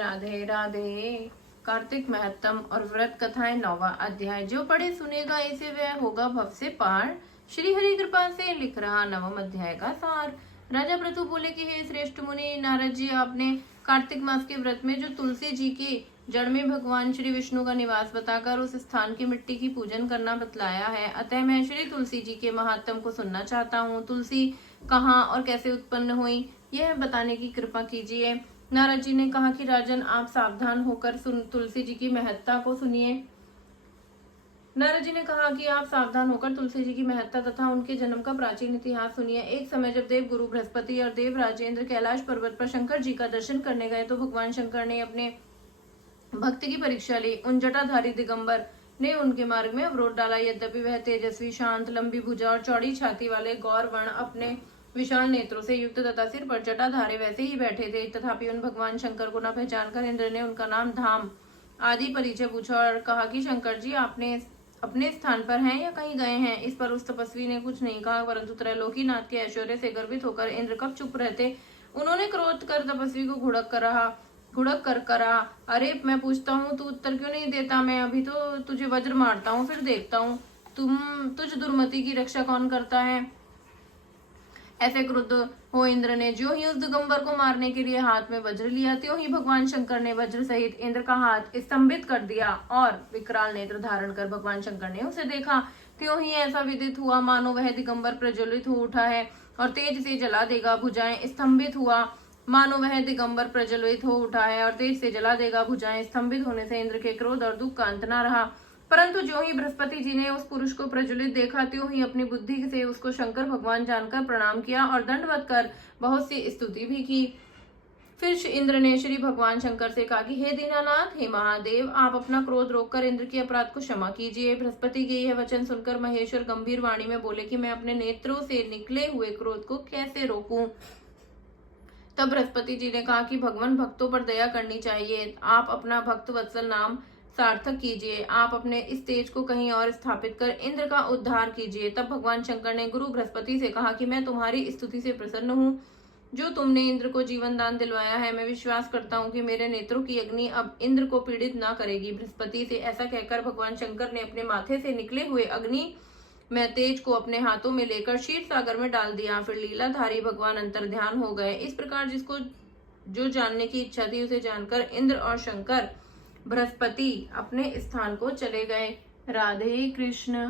राधे राधे। कार्तिक महत्तम और व्रत कथाएं 9वां अध्याय। जो पढ़े सुनेगा इसे वह होगा भव से पार। श्री हरि कृपा से लिख रहा 9वां अध्याय का सार। राजा पृथु बोले कि हे श्रेष्ठ मुनि नारद जी, आपने कार्तिक मास के व्रत में जो तुलसी जी की जड़ में भगवान श्री विष्णु का निवास बताकर उस स्थान की मिट्टी की पूजन करना बतलाया है। अतः मैं श्री तुलसी जी के महात्म को सुनना चाहता हूँ। तुलसी कहाँ और कैसे उत्पन्न हुई, यह बताने की कृपा कीजिए। नारद जी ने कहा कि राजन, आप सावधान होकर तुलसी जी की महत्ता को सुनिए। नारद जी ने कहा कि आप सावधान होकर तुलसी जी की महत्ता तथा उनके जन्म का प्राचीन इतिहास सुनिए। एक समय जब देव गुरु बृहस्पति और देव राजेंद्र कैलाश पर्वत पर शंकर जी का दर्शन करने गए तो भगवान शंकर ने अपने भक्ति की परीक्षा ली। उन जटाधारी दिगंबर ने उनके मार्ग में अवरोध डाला। यद्यपि वह तेजस्वी, शांत, लंबी भुजा और चौड़ी छाती वाले गौर वर्ण अपने विशाल नेत्रों से युक्त तथा सिर पर जटाधारे वैसे ही बैठे थे, तथापि उन भगवान शंकर को न पहचान कर इंद्र ने उनका नाम, धाम आदि परिचय पूछा और कहा कि शंकर जी आपने अपने स्थान पर हैं या कहीं गए हैं। इस पर उस तपस्वी ने कुछ नहीं कहा, परंतु त्रैलोकीनाथ के ऐश्वर्य से गर्वित होकर इंद्र कब चुप रहते। उन्होंने क्रोध कर तपस्वी को घुड़क कर करा, अरे मैं पूछता हूँ तू उत्तर क्यों नहीं देता? मैं अभी तो तुझे वज्र मारता हूँ, फिर देखता हूँ तुझ दुर्मति की रक्षा कौन करता है। ऐसे क्रुद्ध हो इंद्र ने ज्यों ही उस दिगंबर को मारने के लिए हाथ में वज्र लिया, त्यों ही भगवान शंकर ने वज्र सहित इंद्र का हाथ स्तंभित कर दिया और विकराल नेत्र धारण कर भगवान शंकर ने उसे देखा। त्यों ही ऐसा विदित हुआ मानो वह दिगंबर प्रज्वलित हो उठा है और तेज से जला देगा। भुजाएं स्तंभित हुआ मानो वह दिगंबर प्रज्वलित हो उठा है और तेज से जला देगा। भुजाएं स्तंभित होने से इंद्र के क्रोध और दुख का अंत न रहा, परंतु जो ही बृहस्पति जी ने उस पुरुष को प्रज्वलित देखा, त्यों ही अपनी बुद्धि से उसको शंकर भगवान जानकर प्रणाम किया और दंडवत कर बहुत सी स्तुति भी की। फिर इंद्र ने श्री भगवान शंकर से कहा कि हे दीनानाथ, हे महादेव, आप अपना क्रोध रोककर इंद्र के अपराध को क्षमा कीजिए। बृहस्पति के यह वचन सुनकर महेश्वर गंभीर वाणी में बोले कि मैं अपने नेत्रों से निकले हुए क्रोध को कैसे रोकूं। तब बृहस्पति जी ने कहा कि भगवान, भक्तों पर दया करनी चाहिए। आप अपना भक्त वत्सल नाम सार्थक कीजिए। आप अपने इस तेज को कहीं और स्थापित कर इंद्र का उद्धार कीजिए। तब भगवान शंकर ने गुरु बृहस्पति से कहा कि मैं तुम्हारी स्तुति से प्रसन्न हूँ जो तुमने इंद्र को जीवन दान दिलवाया है। मैं विश्वास करता हूँ कि मेरे नेत्रों की अग्नि अब इंद्र को पीड़ित न करेगी। बृहस्पति से ऐसा कहकर भगवान शंकर ने अपने माथे से निकले हुए अग्नि में तेज को अपने हाथों में लेकर क्षीर सागर में डाल दिया। फिर लीलाधारी भगवान अंतर ध्यान हो गए। इस प्रकार जिसको जो जानने की इच्छा थी उसे जानकर इंद्र और शंकर बृहस्पति अपने स्थान को चले गए। राधे कृष्ण।